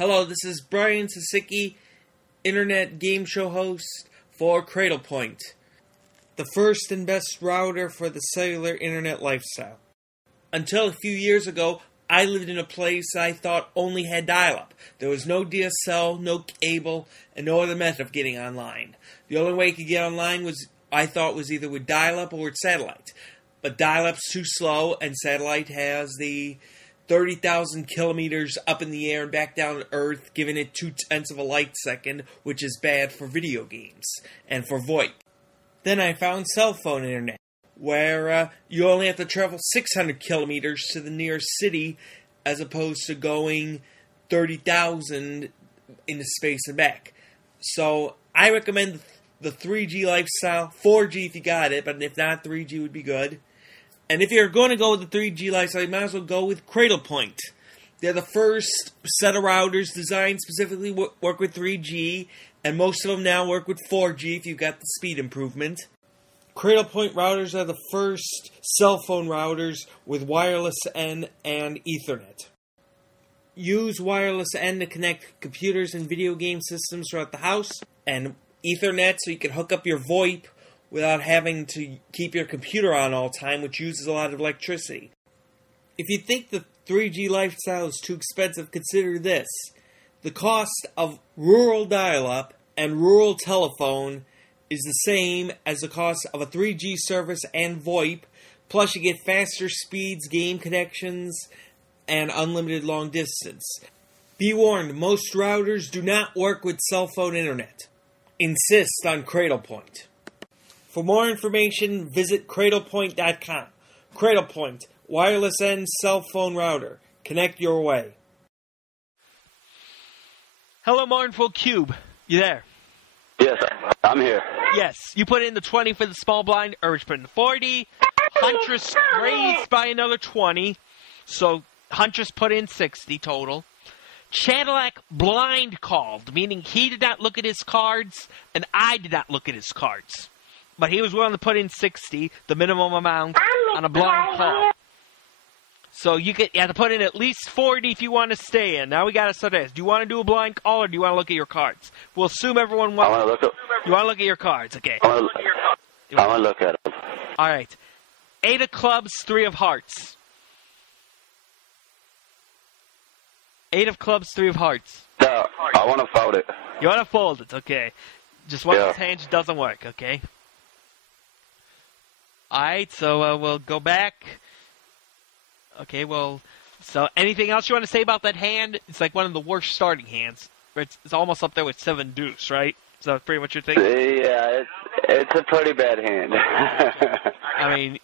Hello, this is Brian Sasicki, internet game show host for Cradlepoint, the first and best router for the cellular internet lifestyle. Until a few years ago, I lived in a place I thought only had dial-up. There was no DSL, no cable, and no other method of getting online. The only way you could get online was either with dial-up or with satellite. But dial-up's too slow, and satellite has the 30,000 kilometers up in the air and back down to Earth, giving it 0.2 of a light second, which is bad for video games and for VoIP. Then I found cell phone internet, where you only have to travel 600 kilometers to the nearest city, as opposed to going 30,000 into space and back. So I recommend the 3G lifestyle, 4G if you got it, but if not, 3G would be good. And if you're going to go with the 3G lifestyle, you might as well go with Cradlepoint. They're the first set of routers designed specifically work with 3G, and most of them now work with 4G if you've got the speed improvement. Cradlepoint routers are the first cell phone routers with wireless N and Ethernet. Use wireless N to connect computers and video game systems throughout the house, and Ethernet so you can hook up your VoIP without having to keep your computer on all the time, which uses a lot of electricity. If you think the 3G lifestyle is too expensive, consider this. The cost of rural dial-up and rural telephone is the same as the cost of a 3G service and VoIP, plus you get faster speeds, game connections, and unlimited long distance. Be warned, most routers do not work with cell phone internet. Insist on Cradlepoint. For more information, visit cradlepoint.com. Cradlepoint, wireless N cell phone router. Connect your way. Hello, Mournful Cube. You there? Yes, I'm here. Yes. You put in the 20 for the small blind. Urge put in the 40. Huntress raised by another 20. So Huntress put in 60 total. Chadillac blind called, meaning he did not look at his cards, and I did not look at his cards. But he was willing to put in 60, the minimum amount, on a blind call. So you have to put in at least 40 if you want to stay in. Now we got to start asking, do you want to do a blind call or do you want to look at your cards? We'll assume everyone wants. You want to look at your cards, okay? I want to look at them. All right. 8 of clubs, 3 of hearts. 8 of clubs, 3 of hearts. No, I want to fold it. You want to fold it, okay. Just one of his hands doesn't work, okay? Alright, so we'll go back. Okay, well, so anything else you want to say about that hand? It's like one of the worst starting hands. It's almost up there with 7 deuce, right? Is that pretty much your thing? Yeah, it's a pretty bad hand. I mean,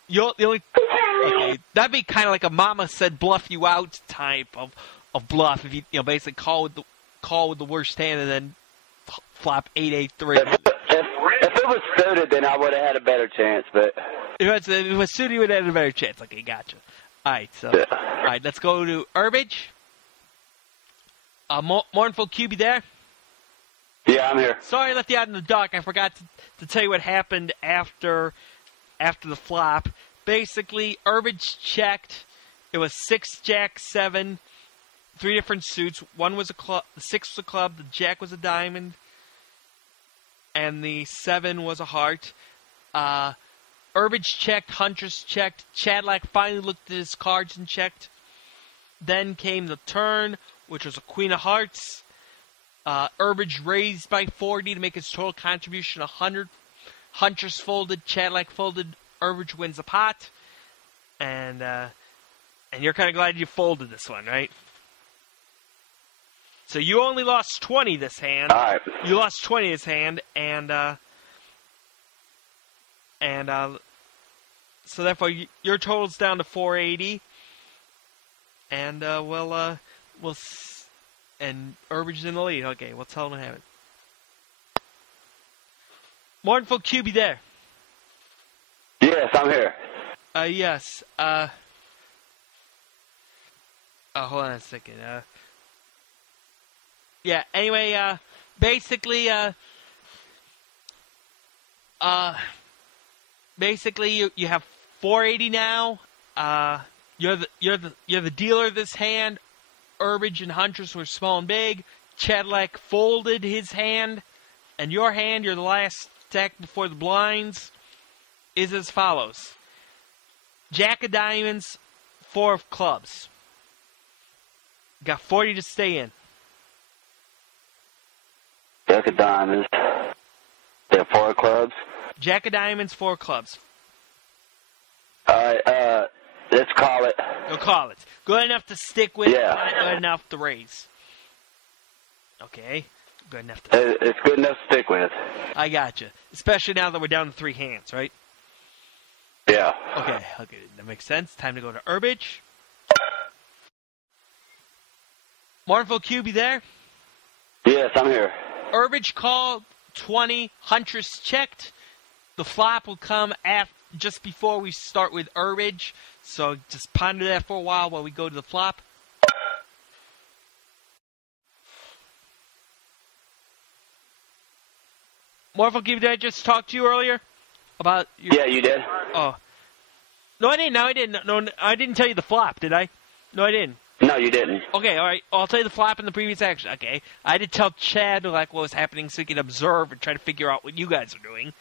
that'd be kind of like a mama said bluff you out type of bluff. If you basically call with the worst hand and then flop 8-8-3. If it was suited, then I would have had a better chance, but if it was suited, you would have had a better chance. Okay, gotcha. All right, let's go to Herbage. Mournful QB there? Yeah, I'm here. Sorry I left you out in the dark. I forgot to tell you what happened after the flop. Basically, Herbage checked. It was 6, Jack, 7, 3 different suits. One was a club, the 6 was a club, the Jack was a diamond, and the 7 was a heart. Herbage checked, Huntress checked, Chadillac finally looked at his cards and checked. Then came the turn, which was a Queen of Hearts. Herbage raised by 40 to make his total contribution 100. Huntress folded, Chadillac folded, Herbage wins the pot. And you're kind of glad you folded this one, right? So you only lost 20 this hand. All right. You lost 20 this hand, and so therefore your total's down to 480. And and Herbage is in the lead. Okay, we'll tell him to have it. Mournful QB there. Yes, I'm here. Yes. Hold on a second. Yeah, anyway, basically, you have 480 now. You're the dealer of this hand. Herbage and Huntress were small and big. Cadillac folded his hand, and your hand, you're the last stack before the blinds, is as follows. Jack of diamonds, 4 of clubs. Got 40 to stay in. Jack of diamonds. There are 4 clubs. Jack of diamonds, 4 clubs. All right, let's call it. You'll call it. Good enough to stick with, Yeah. not good enough to raise. Okay, good enough to... It's good enough to stick with. I gotcha. Especially now that we're down to 3 hands, right? Yeah. Okay, that makes sense. Time to go to Herbage. Mournful Cube, you there? Yes, I'm here. Herbage called 20. Huntress checked. The flop will come just before we start with Herbage. So just ponder that for a while we go to the flop. Mournful Cube, did I just talk to you earlier? About your... Yeah, you did. Oh. No, I didn't. No, I didn't. No, I didn't tell you the flop, did I? No, I didn't. No, you didn't. Okay, all right. I'll tell you the flop in the previous action. Okay. I did tell Chad what was happening so he could observe and try to figure out what you guys are doing.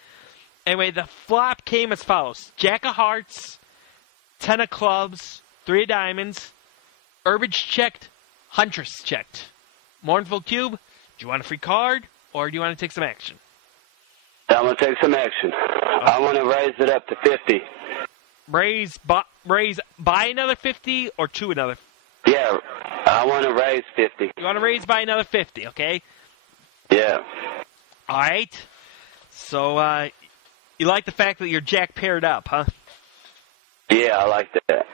Anyway, the flop came as follows. Jack of hearts, 10 of clubs, 3 of diamonds. Herbage checked. Huntress checked. Mournful Cube, do you want a free card or do you want to take some action? I'm going to take some action. I want to raise it up to 50. Raise by another 50 or to another? Yeah, I want to raise 50. You want to raise by another 50, okay? Yeah. All right. So, you like the fact that you're jack paired up, huh? Yeah, I like that.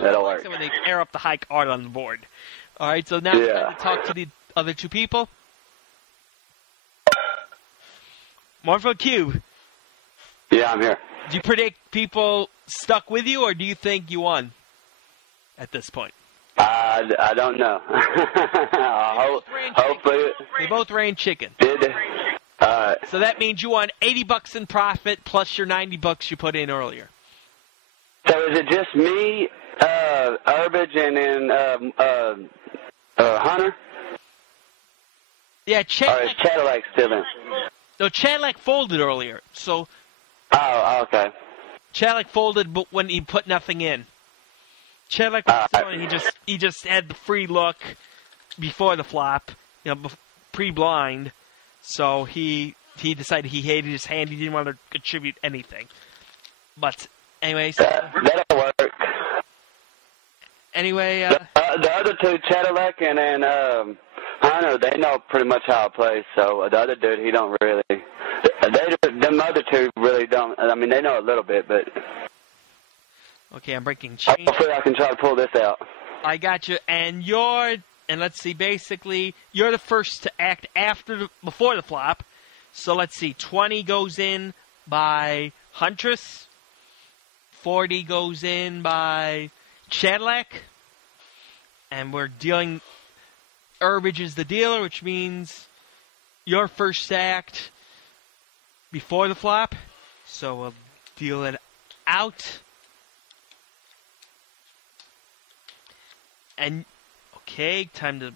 That'll work. When they pair up the high card on the board. All right, so now we're going to talk to the other 2 people. Mournful Cube. Yeah, I'm here. Do you predict people stuck with you, or do you think you won at this point? I don't know. Hopefully. They both ran chicken. Did they? So that means you won $80 in profit plus your $90 you put in earlier. So is it just me, Herbage, and then Hunter? Yeah, Or is Cadillac still in? No, Cadillac folded earlier, so Oh, okay. Cadillac folded but when he put nothing in. Cadillac was still in, he just had the free look before the flop, pre-blind, so he decided he hated his hand, he didn't want to contribute anything. But anyways, that'll work. Anyway, the other 2, Cadillac and then Hunter, they know pretty much how I play. So the other dude, he don't really. Them other 2 really don't. I mean, they know a little bit, but. Okay, I'm breaking change. Hopefully, I can try to pull this out. I got you, and let's see. Basically, you're the first to act before the flop. So let's see. 20 goes in by Huntress. 40 goes in by Cadillac. And we're dealing... Herbage is the dealer, which means your first act before the flop. So we'll deal it out. And, okay, time to